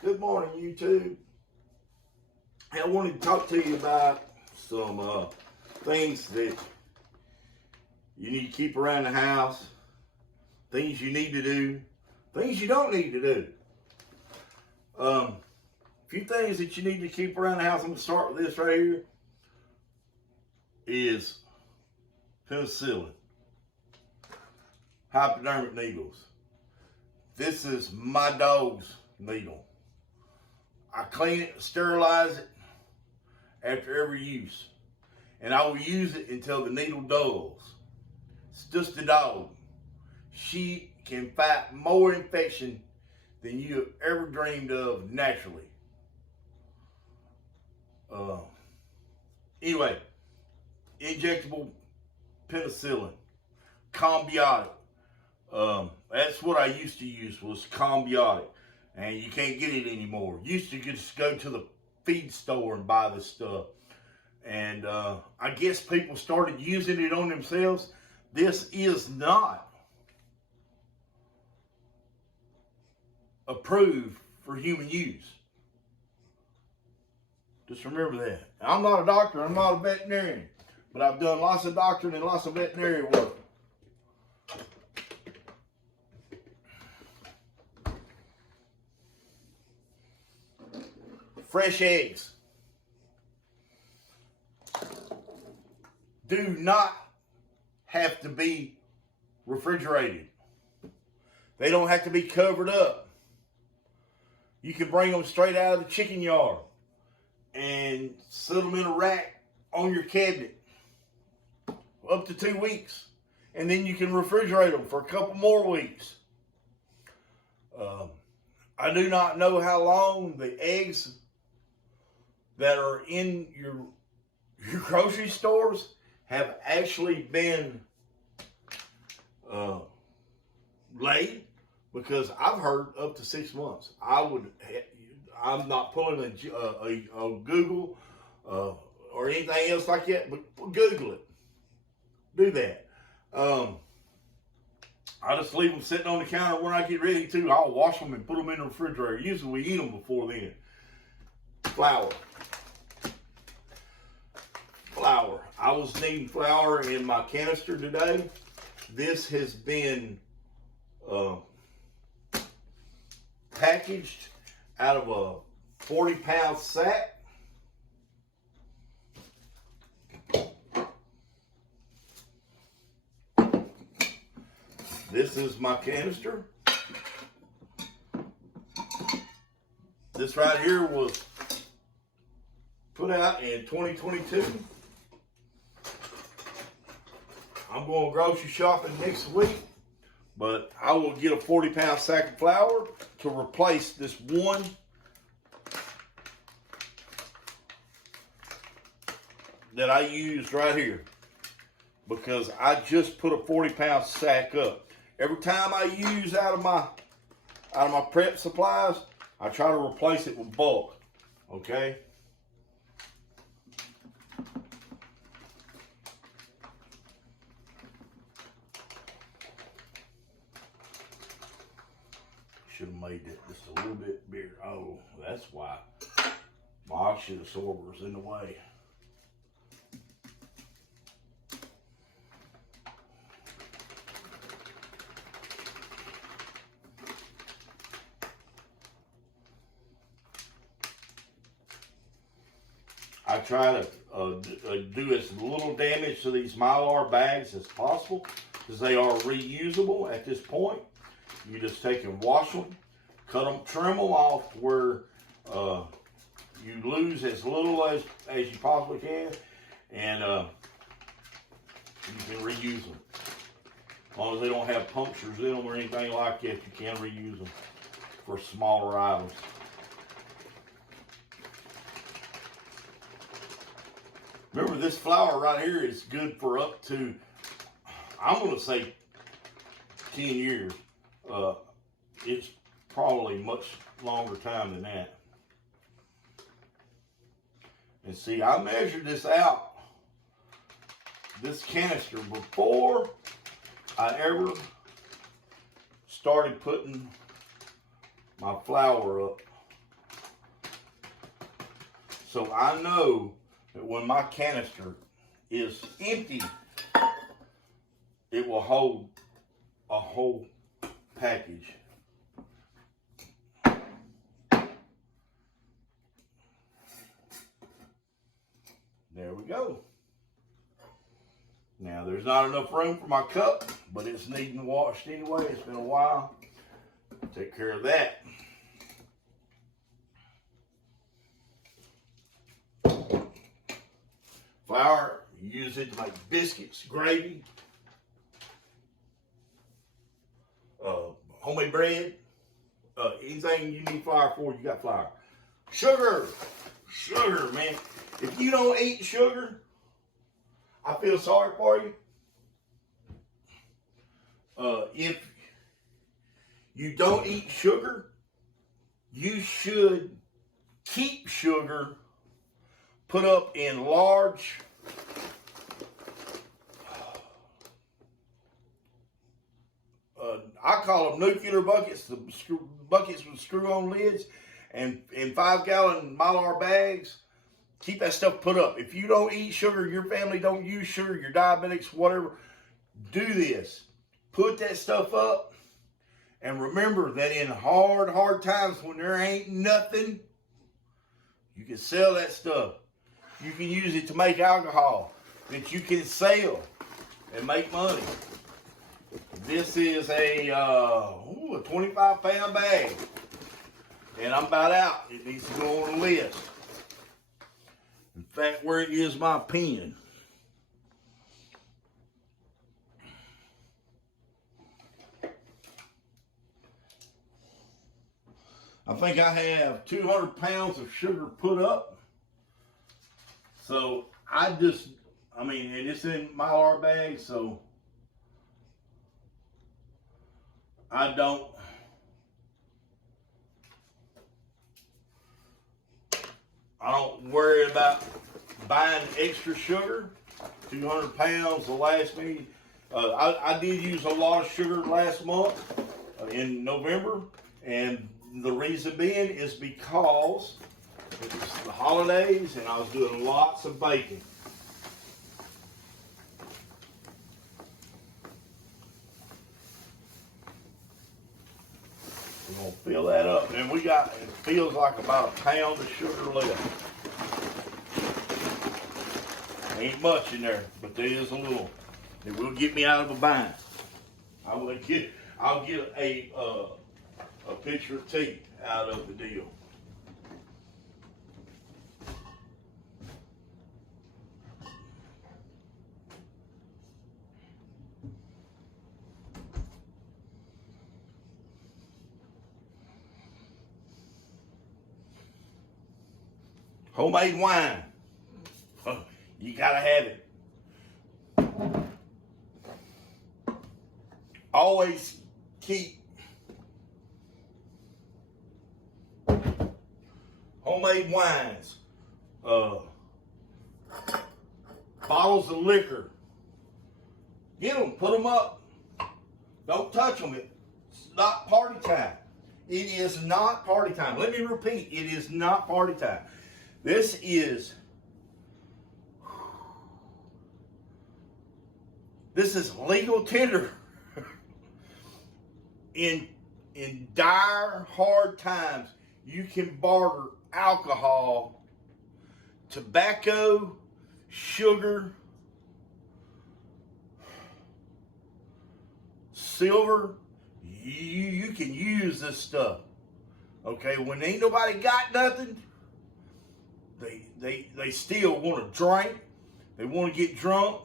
Good morning, YouTube. Hey, I wanted to talk to you about some things that you need to keep around the house, things you need to do, things you don't need to do. A few things that you need to keep around the house. I'm going to start with this right here. Is penicillin, hypodermic needles. This is my dog's needle. I clean it, sterilize it after every use. And I will use it until the needle dulls. It's just a dog. She can fight more infection than you have ever dreamed of naturally. Anyway, injectable penicillin, Combiotic. That's what I used to use, was Combiotic. And you can't get it anymore. Used to just go to the feed store and buy this stuff. And I guess people started using it on themselves. This is not approved for human use. Just remember that. I'm not a doctor, I'm not a veterinarian, but I've done lots of doctoring and lots of veterinary work. Fresh eggs do not have to be refrigerated. They don't have to be covered up. You can bring them straight out of the chicken yard and set them in a rack on your cabinet up to 2 weeks. And then you can refrigerate them for a couple more weeks. I do not know how long the eggs that are in your grocery stores have actually been laid, because I've heard up to 6 months. I'm not pulling a Google or anything else like that, but Google it. Do that. I just leave them sitting on the counter. When I get ready to, I'll wash them and put them in the refrigerator. Usually we eat them before then. Flour. I was needing flour in my canister today. This has been packaged out of a 40-pound sack. This is my canister. This right here was put out in 2022. I'm going grocery shopping next week, but I will get a 40-pound sack of flour to replace this one that I used right here, because I just put a 40-pound sack up. Every time I use out of my prep supplies, I try to replace it with bulk. Okay. Should have made it just a little bit bigger. Oh, that's why. My oxygen absorber is in the way. I try to do as little damage to these Mylar bags as possible, because they are reusable at this point. You just take and wash them, cut them, trim them off where you lose as little as you possibly can, and you can reuse them. As long as they don't have punctures in them or anything like that, you can reuse them for smaller items. Remember, this flour right here is good for up to, I'm going to say 10 years. It's probably much longer time than that. And see, I measured this out, this canister, before I ever started putting my flour up So I know that when my canister is empty, it will hold a whole package. There we go. Now there's not enough room for my cup, but it's needing washed anyway. It's been a while. Take care of that. Flour, you use it to make biscuits, gravy, homemade bread, anything you need flour for, you got flour. Sugar, man. If you don't eat sugar, I feel sorry for you. If you don't eat sugar, you should keep sugar put up in large I call them nuclear buckets, the buckets with screw-on lids, and 5-gallon Mylar bags. Keep that stuff put up. If you don't eat sugar, your family don't use sugar, you're diabetics, whatever, do this. Put that stuff up, and remember that in hard times when there ain't nothing, you can sell that stuff. You can use it to make alcohol that you can sell and make money. This is a 25-pound bag, and I'm about out. It needs to go on the list. In fact, where is my pen? I think I have 200 pounds of sugar put up. So and it's in Mylar bags, so I don't worry about buying extra sugar. 200 pounds will last me. I did use a lot of sugar last month in November, and the reason being is because it was the holidays and I was doing lots of baking. We're going to fill that up. And it feels like about a pound of sugar left. Ain't much in there, but there is a little. It will get me out of a bind. I'll get a picture of tea out of the deal. Homemade wine. You gotta have it. Always keep homemade wines, bottles of liquor. Get them, put them up. Don't touch them. It's not party time. It is not party time. Let me repeat, it is not party time. This is legal tender. In dire, hard times, you can barter alcohol, tobacco, sugar, silver. You can use this stuff. Okay, when ain't nobody got nothing, they still want to drink. They want to get drunk.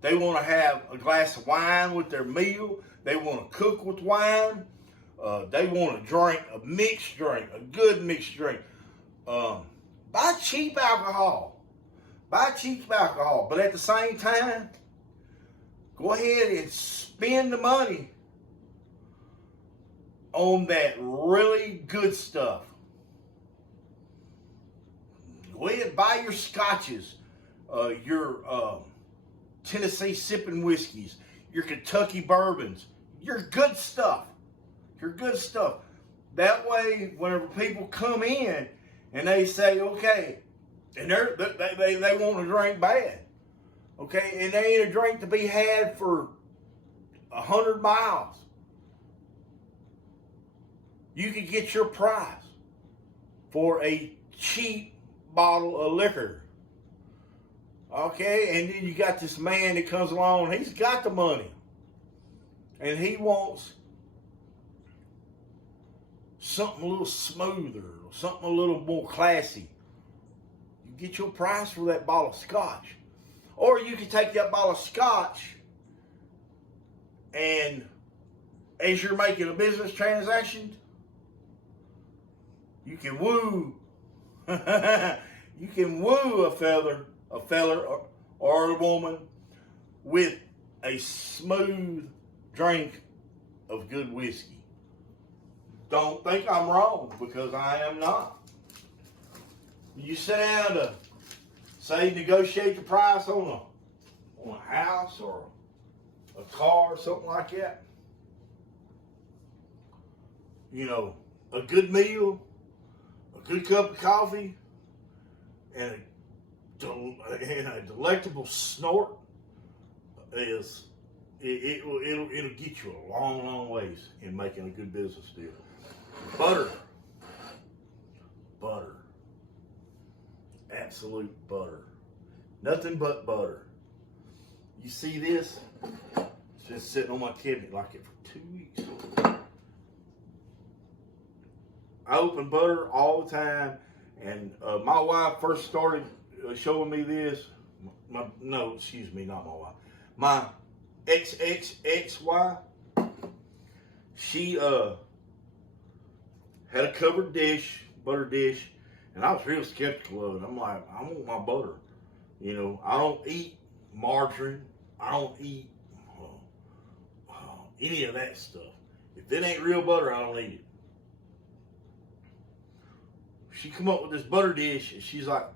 They want to have a glass of wine with their meal. They want to cook with wine. They want to drink a mixed drink, a good mixed drink. Buy cheap alcohol. Buy cheap alcohol. But at the same time, go ahead and spend the money on that really good stuff. Go ahead and buy your scotches, your Tennessee sipping whiskeys, your Kentucky bourbons, your good stuff. Your good stuff. That way, whenever people come in and they say, okay, And they want to drink bad. Okay, and they ain't a drink to be had for 100 miles. You can get your price for a cheap bottle of liquor. Okay, and then you got this man that comes along, he's got the money. And he wants something a little smoother, something a little more classy. You get your price for that bottle of scotch. Or you can take that bottle of scotch and as you're making a business transaction, you can woo you can woo a feller or a woman with a smooth drink of good whiskey. Don't think I'm wrong, because I am not. You sit down to say negotiate the price on a house or a car or something like that. You know, a good meal, a good cup of coffee, and a delectable snort it'll get you a long ways in making a good business deal. Butter, absolute butter, nothing but butter. You see this? It's been sitting on my cabinet like it for 2 weeks. I open butter all the time, and my wife first started showing me this. Not my wife. My ex-wife, she had a covered dish, butter dish, and I was real skeptical of it. I'm like, I want my butter. You know, I don't eat margarine. I don't eat any of that stuff. If it ain't real butter, I don't eat it. She come up with this butter dish, and she's like,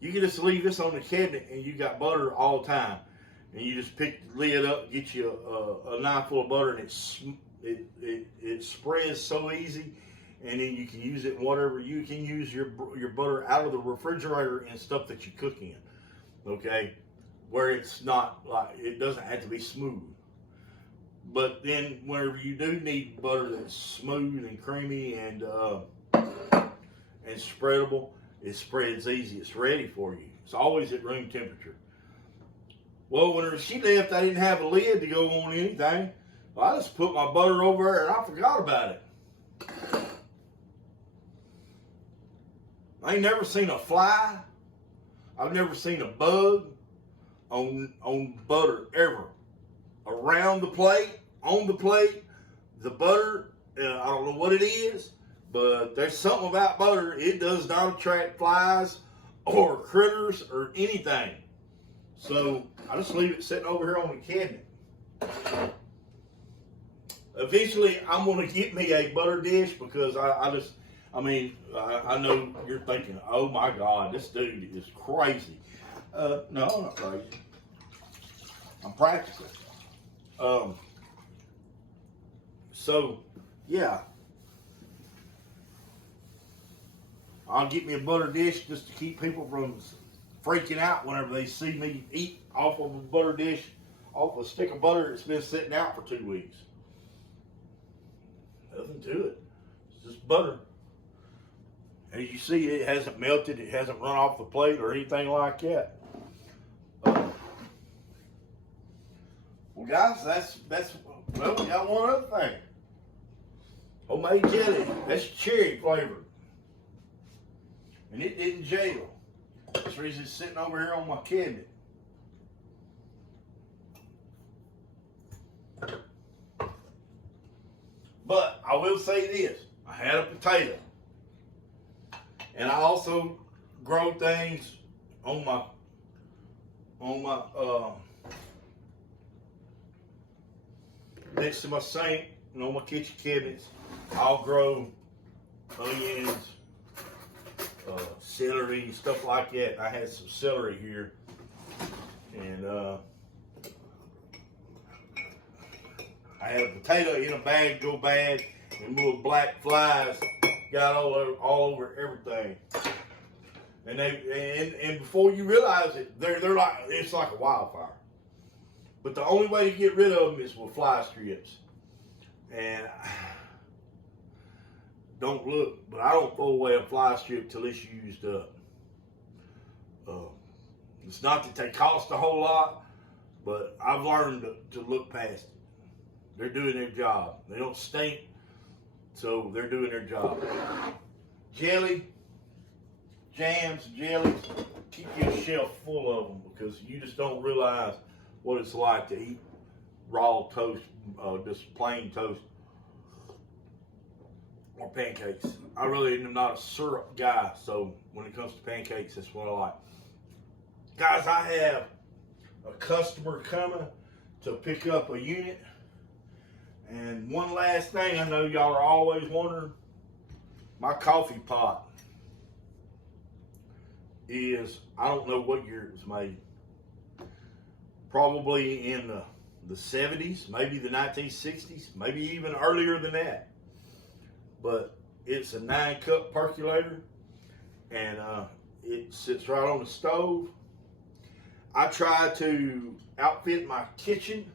you can just leave this on the cabinet, and you got butter all the time. And you just pick the lid up, get you a knife full of butter, and it spreads so easy. And then you can use it in whatever. You can use your butter out of the refrigerator and stuff that you cook in, okay? Where it's not like, it doesn't have to be smooth. But then whenever you do need butter that's smooth and creamy and spreadable, it spreads easy. It's ready for you. It's always at room temperature. Well, whenever she left, I didn't have a lid to go on anything. Well, I just put my butter over there and I forgot about it. I ain't never seen a fly. I've never seen a bug on butter ever. Around the plate, on the plate, the butter, I don't know what it is, but there's something about butter. It does not attract flies or critters or anything. So I just leave it sitting over here on the cabinet. Eventually, I'm going to get me a butter dish, because I know you're thinking, oh my God, this dude is crazy. No, I'm not crazy. I'm practical. So, yeah. I'll get me a butter dish just to keep people from freaking out whenever they see me eat off of a butter dish, off a stick of butter that's been sitting out for 2 weeks. Nothing to it. It's just butter. As you see, it hasn't melted, it hasn't run off the plate or anything like that. Well, guys, well, we got one other thing. Homemade jelly. That's cherry flavored. And it didn't jail. That's the reason it's sitting over here on my cabinet. But I will say this. I had a potato. And I also grow things on my next to my sink and on my kitchen cabinets. I'll grow onions, celery, stuff like that. I had some celery here, and I had a potato in a bag go bad, and little black flies got all over everything. And before you realize it, they're like, it's like a wildfire. But the only way to get rid of them is with fly strips. And don't look, but I don't throw away a fly strip till it's used up. It's not that they cost a whole lot, but I've learned to look past it. They're doing their job. They don't stink, so they're doing their job. Jelly, jams, jellies, keep your shelf full of them because you just don't realize what it's like to eat raw toast, just plain toast or pancakes. I really am not a syrup guy, so when it comes to pancakes, that's what I like. Guys, I have a customer coming to pick up a unit. And one last thing, I know y'all are always wondering, my coffee pot is, I don't know what year it was made. Probably in the 70s, maybe the 1960s, maybe even earlier than that. But it's a 9-cup percolator, and it sits right on the stove. I try to outfit my kitchen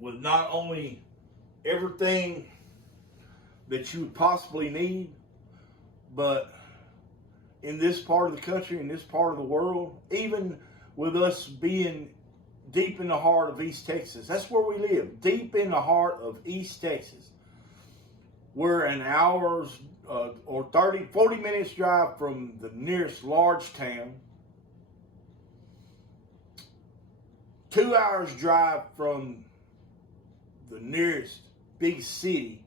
with not only everything that you would possibly need, but in this part of the country, in this part of the world, even with us being deep in the heart of East Texas, that's where we live, deep in the heart of East Texas. We're an hour's or 40 minutes drive from the nearest large town, 2 hours drive from the nearest big city,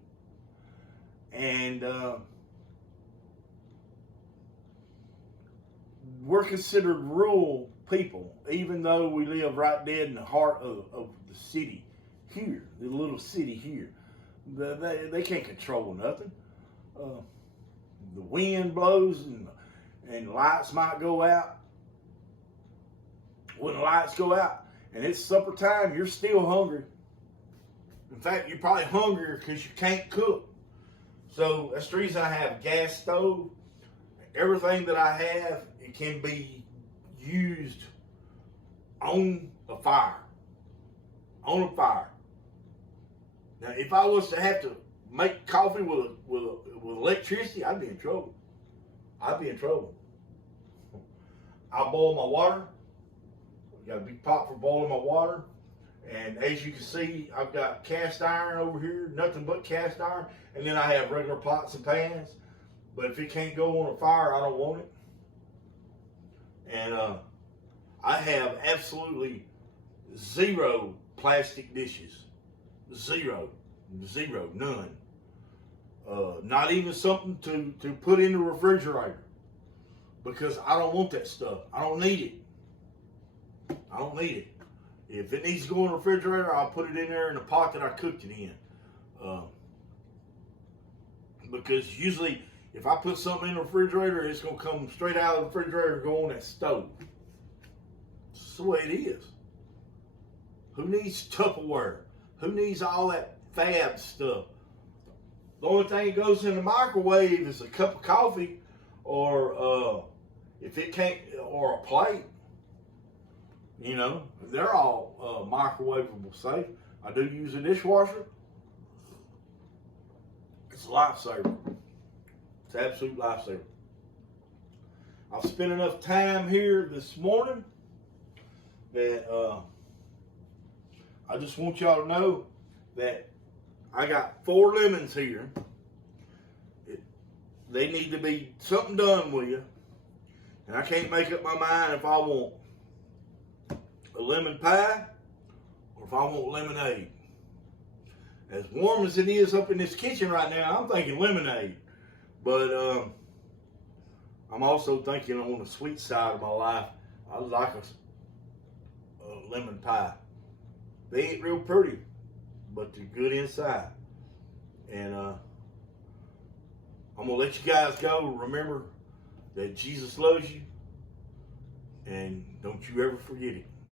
and we're considered rural people, even though we live right dead in the heart of the city here, the little city here. They can't control nothing. The wind blows and lights might go out. When the lights go out and it's supper time, you're still hungry. In fact, you're probably hungrier because you can't cook. So that's the reason I have a gas stove. Everything that I have, it can be used on a fire. On a fire. Now, if I was to have to make coffee with electricity, I'd be in trouble. I'd be in trouble. I boil my water. Got a big pot for boiling my water. And as you can see, I've got cast iron over here, nothing but cast iron. And then I have regular pots and pans. But if it can't go on a fire, I don't want it. And I have absolutely zero plastic dishes. Zero, none. Not even something to put in the refrigerator. Because I don't want that stuff. I don't need it. I don't need it. If it needs to go in the refrigerator, I'll put it in there in the pot that I cooked it in. Because usually, if I put something in the refrigerator, it's going to come straight out of the refrigerator and go on that stove. That's the way it is. Who needs Tupperware? Who needs all that fab stuff? The only thing that goes in the microwave is a cup of coffee, or if it can't, or a plate. You know, they're all microwavable safe. I do use a dishwasher. It's a lifesaver. It's an absolute lifesaver. I've spent enough time here this morning that I just want y'all to know that I got 4 lemons here. They need to be something done with you. And I can't make up my mind if I want a lemon pie or if I want lemonade. As warm as it is up in this kitchen right now, I'm thinking lemonade. But I'm also thinking on the sweet side of my life, I like a lemon pie. They ain't real pretty, but they're good inside. And I'm going to let you guys go. Remember that Jesus loves you, and don't you ever forget it.